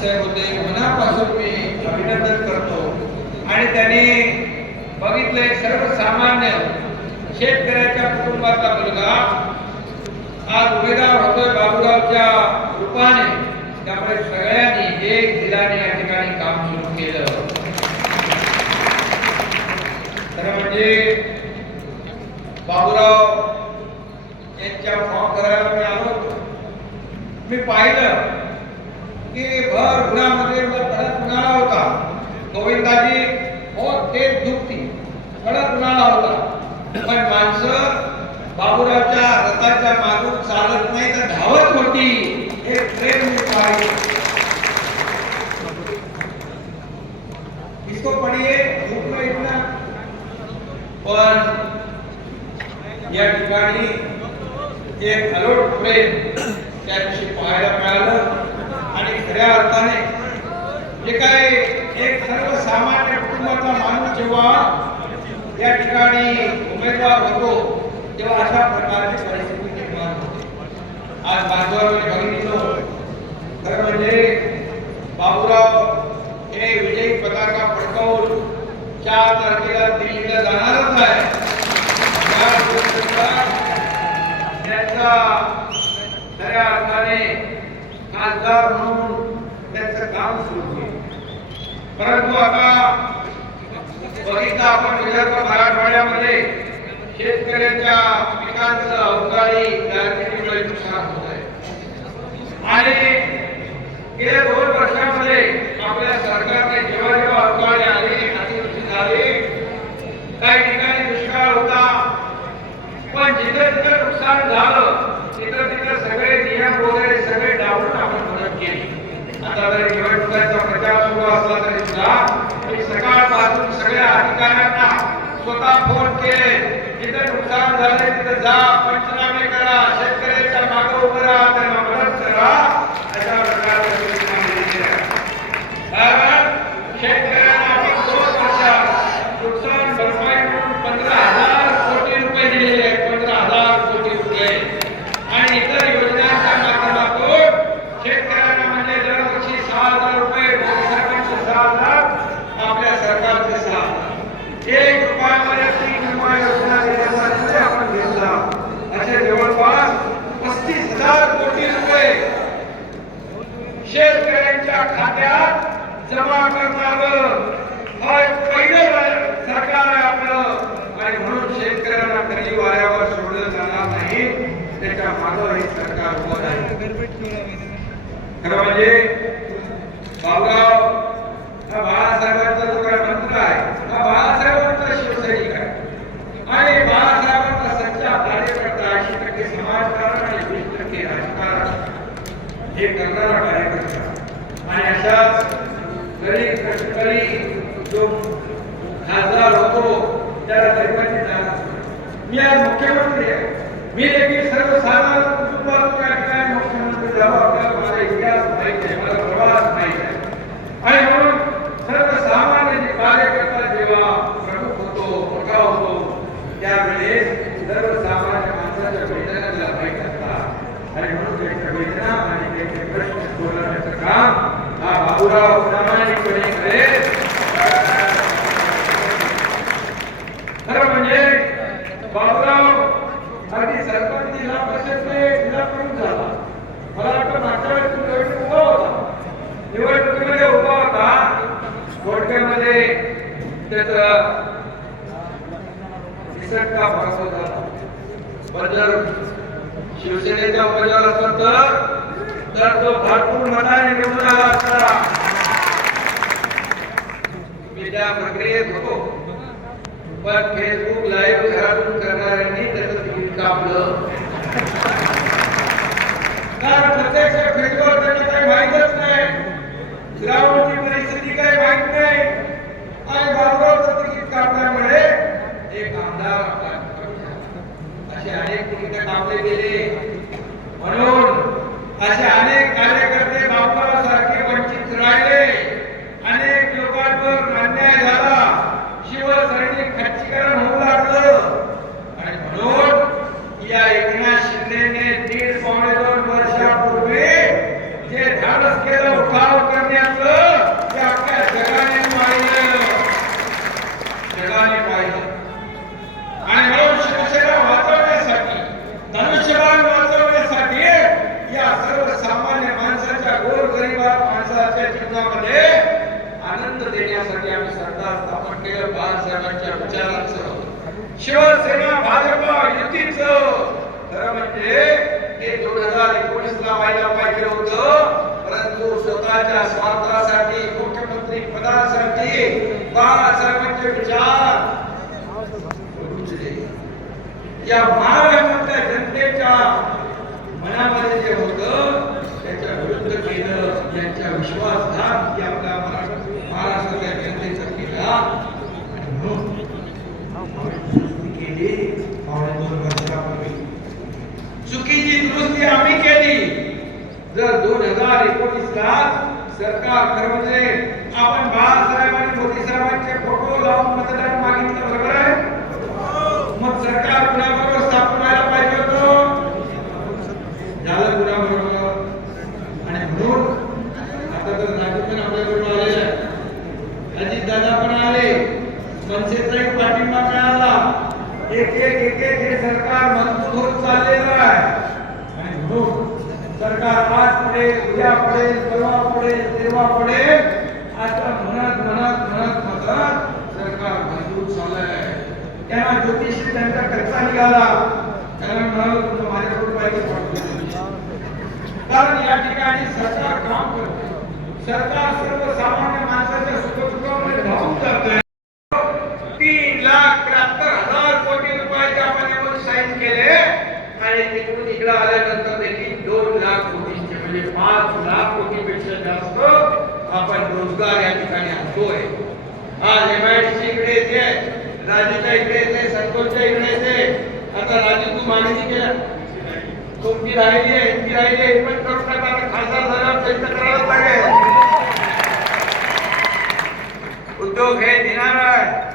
साहेब होते मनापासून मी अभिनंदन करतो. आणि त्यांनी बघितलं एक सर्वसामान्य शेतकऱ्याच्या कुटुंबातला मुलगा आज उमेदवार होतोय बाबूरावच्या रूपाने. त्यामुळे सगळ्यांनी एक दिलाने या ठिकाणी काम सुरू केलं. तर म्हणजे बाबूराव यांच्या फॉर्म करायला मी आलो मी पाहिलं. की भर उन्हामध्ये कडक उन्हाळा होता? गोविंदाजी हो तेच दुखती. कडक उन्हाळा होता. पण माणसं बाबूरावच्या रथाच्या मागून चालत नाही तर धावत होती. हे प्रेम आहे. पाहिलं इसको पढ़िए धूप में इतना. पण या ठिकाणी एक अलोट प्रेम त्या दिवशी पाहायला मिळालं. खऱ्या अर्थाने जे काय एक सर्वसामान्य कुटुंबातला माणूस जेव्हा या ठिकाणी उमेदवार होतो तेव्हा अशा प्रकारची परिस्थिती निर्माण होते. आज बांधवांनी बघितलं खरं म्हणजे बाबूराव हे विजयी पताका फडकवून चार तारखेला दिल्लीला जाणारच आहे त्याचा त्यांचा खासदार म्हणून त्यांचं काम सुरू होईल परंतु आता बघितलं आपण विदर्भ मराठवाड्यामध्ये शेतकऱ्यांच्या पिकांचं अवकाळी गारपिटीमुळे नुकसान होत आहे. आणि गेल्या दोन वर्षामध्ये आपल्या सरकारने जेव्हा जेव्हा अवकाळी आली अतिवृष्टी झाली काही ठिकाणी दुष्काळ होता. पण जिथे जिथे नुकसान झालं तिथं तिथं सगळे नियम वगैरे सगळे डावून आपण मदत केली आता जरी निवडणुकांचा प्रचार सुरू असला तरी सुद्धा मी सकाळपासून सगळ्या अधिकाऱ्यांना स्वतः फोन केले. तिथे नुकसान झाले तिथं जा पंचनामे करा शेतकऱ्याच्या मागे उभं राहा त्यांना मदत करा अशा प्रकारच्या सूचना मी दिल्या. कारण शेतकऱ्यांना आम्ही दोन वर्षात नुकसान भरपाई म्हणून पंधरा हजार कोटी रुपये दिलेले आहेत पंधरा हजार कोटी रुपये आणि इतर योजनांच्या माध्यमातून शेतकऱ्यांना म्हणजे दरवर्षी सहा हजार रुपये मोदी सरकारचे सहा हजार आपल्या सरकारचे सहा हजार एक रुपयामध्ये तीन योजना देण्याचा निर्णय आपण घेतला जवळपास पस्तीस हजार कोटी रुपये शेतकऱ्यांच्या खात्यात जमा करणारं हा एक पहिलं सरकार आहे आपलं आणि म्हणून शेतकऱ्यांना कधी वाऱ्यावर सोडलं जाणार नाही त्याच्या मागं हे सरकार उभं आहे खरं म्हणजे बाबूराव हा बाळासाहेबांचा जो काय मंत्र आहे हा बाळासाहेबांचा शिवसैनिक आहे आणि बाळासाहेबांचा सच्चा कार्यकर्ता ऐंशी टक्के समाजकारण आणि वीस टक्के राजकारण हे करणारा कार्यकर्ता आणि अशाच गरीब कष्टकरी जो खासदार होतो त्याला गरिबांची जाण मी आज मुख्यमंत्री आहे. मी देखील सर्वसाधारण कुटुंबात काय काय मुख्यमंत्री झालो आपल्याला माझा इतिहास माहीत आहे माझा प्रवास माहीत आहे आणि म्हणून सर्वसामान्य जे कार्यकर्ता जेव्हा प्रमुख होतो मोठा होतो त्यावेळेस सर्वसामान्य माणसाच्या वेदनाला माहीत असतात आणि म्हणून त्यांच्या वेदना आणि त्यांचे प्रश्न सोडवण्याचं काम हा बाबूराव प्रामाणिकपणे करेल खरं म्हणजे बाबूराव अगदी सरपंच जिल्हा परिषदचे जिल्हा प्रमुख झाला मला वाटतं मागच्या वेळेस तो निवडणूक उभा होता निवडणुकीमध्ये उभा होता थोडक्यामध्ये त्याचा निसटता पराभव झाला. पण जर उमेदवार असत तर तो भरपूर मनाने निवडून I, I माणसाच्या आनंद देण्यासाठी आम्ही सरकार स्थापन केलं. बाळासाहेबांच्या विचारांचं. शिवसेना भाजप युतीच. खरं म्हणजे ते दोन हजार एकोणीस ला व्हायला पाहिजे होतं. परंतु स्वतःच्या स्वार्थासाठी मुख्यमंत्री पदासाठी बाळासाहेबांचे विचार या महाराष्ट्रातल्या जनतेच्या मनामध्ये जे होतं त्याच्या विरुद्ध केलं त्यांच्या विश्वासघात की आपल्या मराठा महाराष्ट्रातल्या जनतेचा केला आणि म्हणून दुरुस्ती केली पावणे दोन वर्षापूर्वी चुकीची दुरुस्ती आम्ही केली. जर दोन हजार एकोणीस ला सरकार ठरवले म्हणजे आपण बाळासाहेब आणि मोदी साहेबांचे फोटो लावून मतदान मागितलं बरोबर आहे मग सरकार कुणावर स्थापन व्हायला पाहिजे होतं झालं कुणाबरोबर आणि म्हणून आता तर राजू पण आपल्याबरोबर आलेला आहे अजित दादा पण आले मनसेचाही पाठिंबा मिळाला एक एक एक हे सरकार मजबूत होत चाललेलं आहे. आणि म्हणून सरकार आज पडेल उद्या पडेल परवा पडेल तेव्हा पडेल आता म्हणत म्हणत म्हणत म्हणत सरकार मजबूत झालंय. त्यांना ज्योतिषी त्यांचा कच्चा निघाला. कारण म्हणाल तुमचं माझ्याकडून पाहिजे पाठवलं. कारण या ठिकाणी सरकार काम करते. सरकार सर्वसामान्य माणसाच्या सुखदुःखामध्ये धावून जाते तीन लाख त्र्याहत्तर हजार कोटी रुपयाचे आपण यामध्ये साईन केले आणि तिकडून इकडे आल्यानंतर देखील दोन लाख कोटींचे म्हणजे पाच लाख कोटीपेक्षा जास्त आपण रोजगार या ठिकाणी आणतोय. आज एमआयडीसी इकडे येते राजूच्या इकडे येते संतोषच्या इकडे येते. आता राजू तू मागणी केल्या. तुमची राहिली आहे ती राहिली आहे पण करू नका आता खासदार झाल्यावर प्रयत्न करावाच लागेल. उद्योग हे दिनार आहे